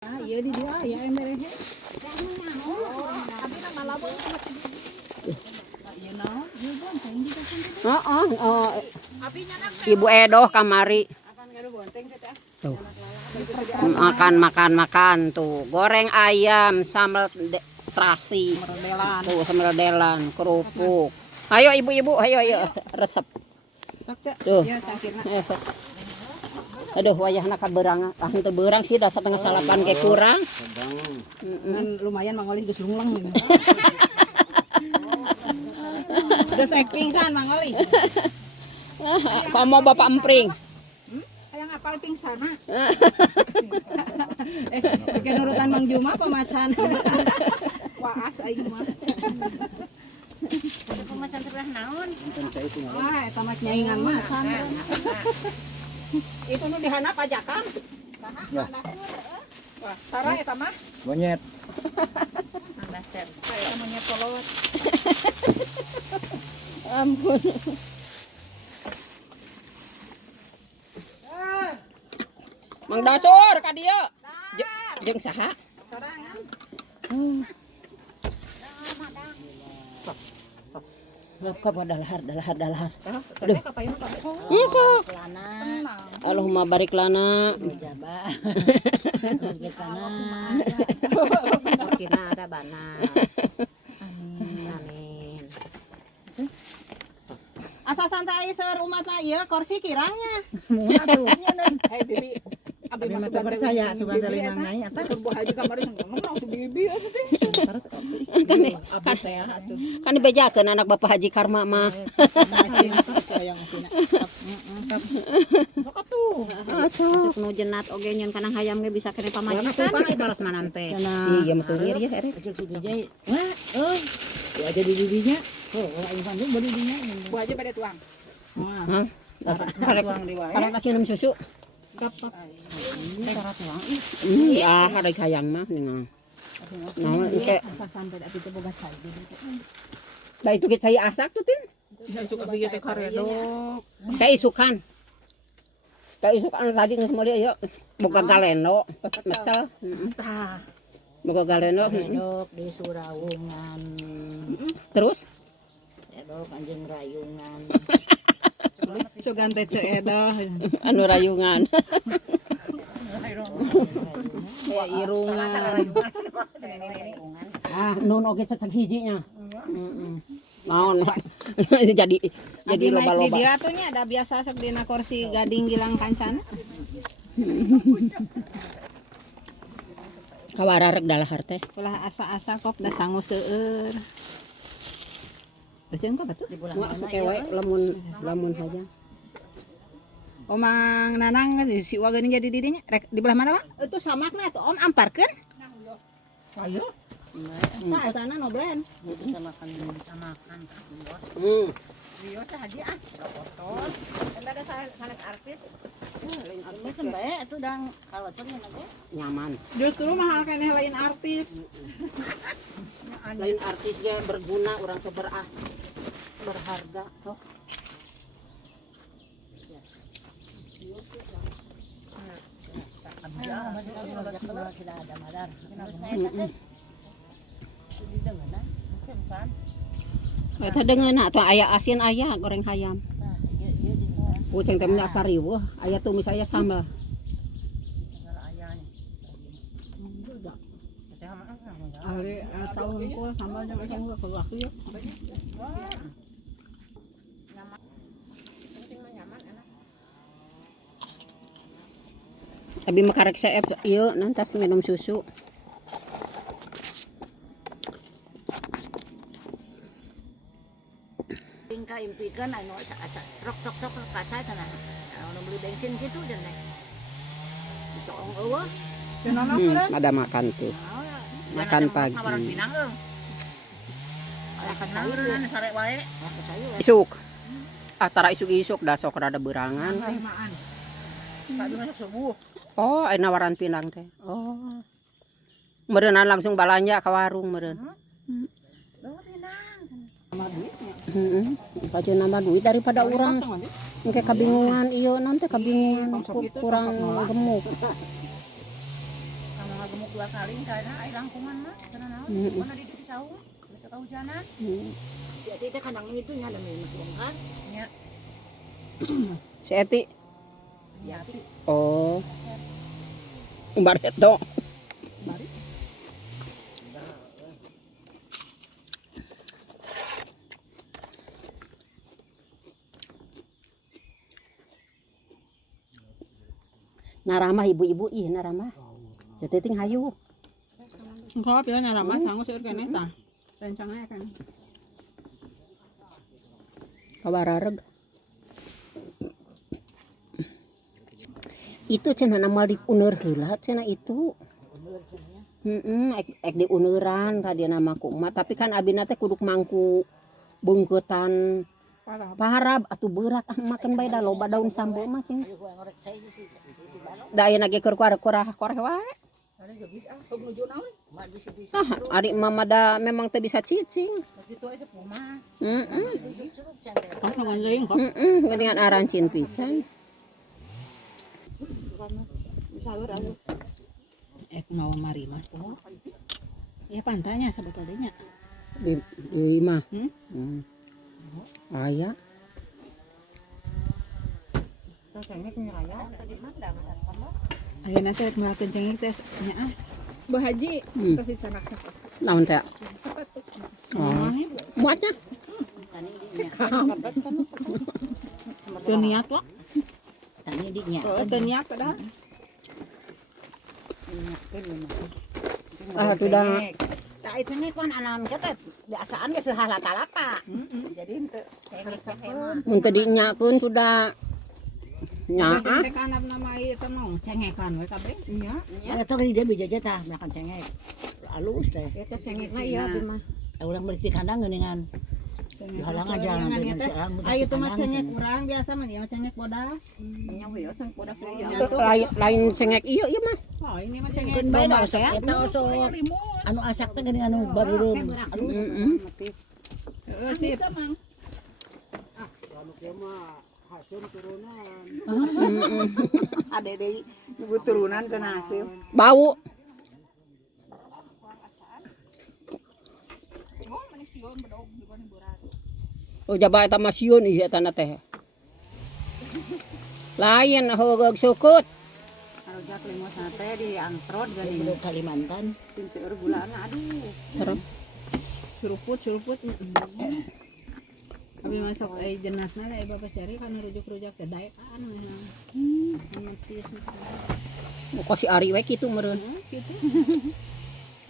Iya di dia ya embere. Ibu Edoh kamari. Tuh. Makan tuh. Goreng ayam, sambal terasi. Tuh, sambal delan, kerupuk. Ayo ibu-ibu, ayo resep. Tuh. Aduh wayahna kaberang. Ah teu beurang sih da setengah salapan ge kurang. Lumayan mangoli geus lunglang gitu. Geus pingsan mangoli. Komo Bapak Empring. Aya ngapal pingsana. Bikin nurutan Mang Juma pemacan. Waas aing mah. Pemacan sebelah naon? Wah, eta mah nyaingan mah. Itu nu dihandap pajakan. Saha? Wah, sarah eta mah. Monyet. Ambaster. Eta monyet kolot. Ampun. Mang Dasur ka dieu. Jeung saha? Sarangan. Ka dalahar. Aduh, kapayun ka. Masuk. Celana, Allahumma barik lana. jabah. Masjid tanah. Kina ada bana. Amin. Asa santai seur umat mah ieu kursi kirangnya. Semua tuh. Hei bibi, abi mah mah percaya sugan limang nyai eta. Subuh haji kamari ngomong su bibi eta teh. Abi teh atuh. Kan dibejakeun anak Bapak Haji Karma mah. Sok atuh. Masuk nu jenat oge nyeun kanang hayam ge bisa kene pamajikan. Balas manan teh. Iya mah teulir ya erek. Ajak si Bijay. Wah, ya aja di bibinya. Oh, aing pandu bari dinya. Bu aja pada tuang. Hah? Karek kasih minum susu. Kap. Cara tuang. Ah, ada hayam mah ningal. Nah, engke Asa sampai da teh boga cai. da itu ge cai asak tuh tin. Ya cukup bieu teh karedok. Cai isukan. Cai isukan tadi geus mau dia yuk. Boga galendo, pecel. Tah. Boga galendo. Edok di Surawungan. Terus Edok anjeun rayungan. Sugan teh ceedoh. anu rayungan. Ya irungan. Ah, nun oge cecek hijinya. Naon jadi Di loba-loba. dia tuh nya ada biasa sok dina kursi gading gilang kancan. Kawararek dalahar teh. Ulah asa-asa kok da sangu seueur. Bejeun ka batuh? Masuk kewe lamun saja. Omang Nanang si wageun jadi didinya rek di belah mana, Pak? Itu samakna tuh Om amparkeun. Ayo. Nah, eta na noblen. Bisa makan bos. Iya teh haji ah. Kotor. Ada sanek artis. Bisa bae atuh dang kawaturnya nanti. Nyaman. Justru mahal keneh lain artis. Lain artis ge berguna urang teh berharga toh. Tidak ada madar. Terus saya teh di dengeuna mungkin kan. Eta deungeuna atuh aya asin aya goreng hayam. Nah, ieu jeung Uceng teh nya sariweuh, aya tumis aya sambal. segala ayahnya. Ari tahun ku sambal jeung macam ku waktu ya. Abi makarek seep ieu nantas minum susu. Tingkah impikan anu asa rok kaca kana. Anu beli bensin gitu dan naik. Dicoong eueuh. Ada makan tuh. Makan pagi. Kawaran pinang eueuh. Aya kenauran sare wae. Isuk. Tara isuk-isuk da sok rada beurangan. Tadi masuk subuh. Oh, aya nawaran pinang teh. Oh. Meureunna langsung balanja ka warung meureun. Heeh. Pacun nambah duit daripada urang. Engke kabingungan ieu naon teh kabingungan kurang gemuk. gemuk 2 kali karena air langkungan mah karena naon mana di saung kita kehujanan jadi teh kandang itu nya ada minus bongkar nya Si Eti. ya Oh. Baret dong. Naramah ibu-ibu ih naramah. Jatiting hayu. Engko pieu nya ramah sanggup seueur keneh tah. Rencangna kan. Kabarareg. Itu cenah nama diuner heula cenah itu. Ek diuneran tadi nama kumat tapi kan abina teh kudu mangku beungkeutan parab atuh berat makan bae da loba daun sambo mah cenah. Da ayeuna ge keur koreh wae. Adik mama da memang teu bisa cicing. Geuningan arancin pisan. Mau mari mah tuh. Ya pantainya sebetulnya. Di mah. Aya. Ayeuna teh melakeun cengek teh nya ah. Bah Haji, tos dicanak sepet. Naon teh? Sepet tuh. Oh. Muatnya? Teu niat wa. tani dinya Teu niat dah. Ah tuh dah. tak itu nih kan anak kita biasaan ge seulah lata-lata jadi henteu Mun teu dinyakeun sudah nyaa. Teh kana nama ieu teh mah cengekan we kabeh. Nya. ya eta dia bija tah makan cengek alus teh Eta cengekna ieu abi mah. urang beli di kandang geuningan dihalang aja Ayo tuh mah cengek urang biasa mah dia cengek bodas. Nya we cengek bodas we. Lain cengek ieu ieu mah. Oh, ini mah cengek Keun bae da bodas ya. eta osok anu asak teh geuning anu barureum alus Heeh sih. ade deui ibu turunan cenah hasil Bau. Oh jaba eta mah sieun ieu eta na teh. Lain heug sukut. Arojak limos teh di Angsrod geuning. di Kalimantan Tin seueur gulana aduh. Serem. Curuput. Abi masuk jenazna da Bapak Seri kana rujuk-rujak teh daek anu ya. Mantis Kok si Ari we kitu meureun. gitu.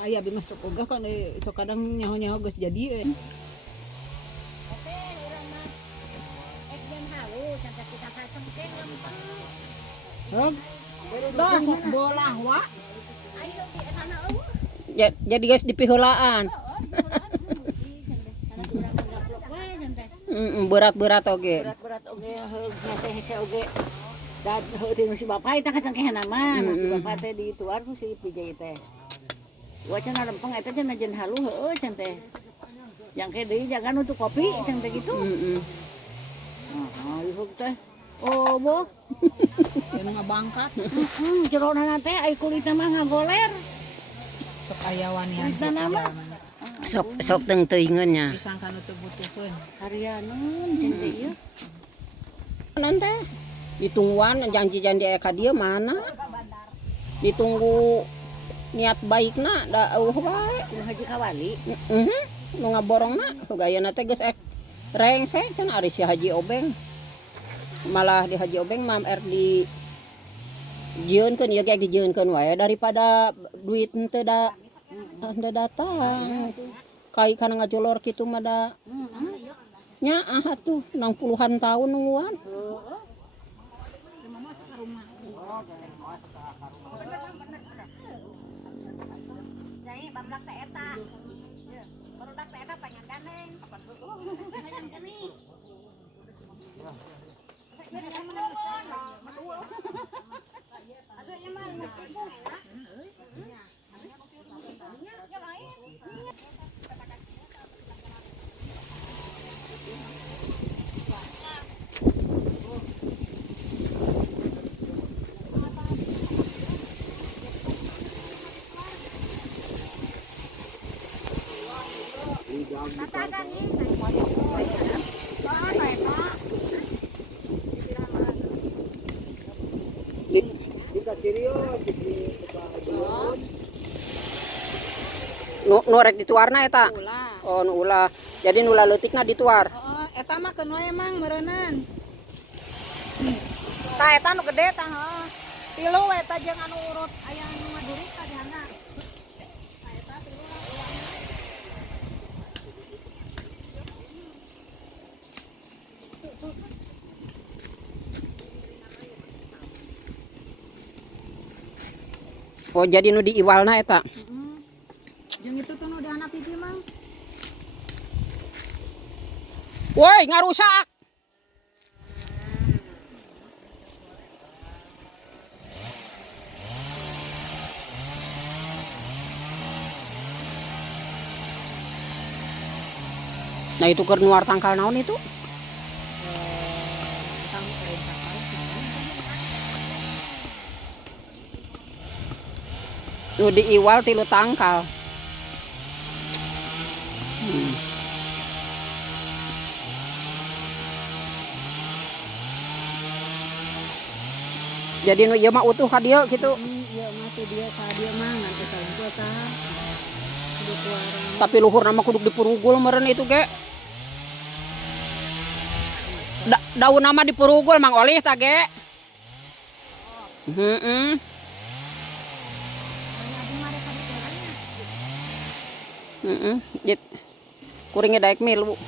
Aya abi masuk ogah kan sok kadang nyaho-nyaho geus jadi we. Dah bolah wa. Jadi guys dipiheulaan. Berat-berat oge. berat oge hese oge dan heuting si bapa eta kacengkehan mah si bapa teh di tuar ku si pijai teh wacana lempeng eta cenah jen halu heueuh cenah teh yang ke deui jagan untuk kopi cenah teh gitu ieu teh oh boh Anu ngabangkat. jerona teh ai kulitna mah ngagoler Sok aya wanian. kulitna mah Sok teng teuingeun nya. Disangka nu teu butuhkeun. harianeun cenah teh ieu Naon teh? Ditungguan janji-janji aya ka dieu mana? Ditunggu niat baikna da eueuh wae. nu haji kawali Nu ngaborongna heug ayeuna teh geus rengse cenah ari si Haji Obeng. Malah di Haji Obeng mah di jieunkeun ieu ge dijieunkeun wae daripada duit teu datang. Kai kana ngajolor kitu mah da nyaah atuh 60-an tahun nungguan. Jadi bablak teh eta. Barudak teh eta pengen gandeng. Pengen gini. Nu rek dituarna eta. Ulah. Oh nu ulah. Jadi nu leutikna dituar. Oh, eta mah keun we emang meureunnan. Tah eta nu gede tah heuh. Tilu we eta jeung anu urut aya anu ngadurik ka di handap. Tah eta tilu lah ulangna. Oh jadi nu diiwalna eta. Heeh. Jeung itu tuh nu di handap hiji mang. Woi ngarusak. Nah itu keur nuar tangkal naon itu? Nu diiwal 3 tangkal. Jadi nu ieu mah utuh ka dieu kitu. Iya mah tuh dia ka dia mang nanti saungkeul tah. Kudu kuarang. Tapi luhur nama kudu dipurugul meureun itu ge. Daun nama dipurugul Mang Olih tah ge. Heeh. Heeh. Kuringnya daek milu.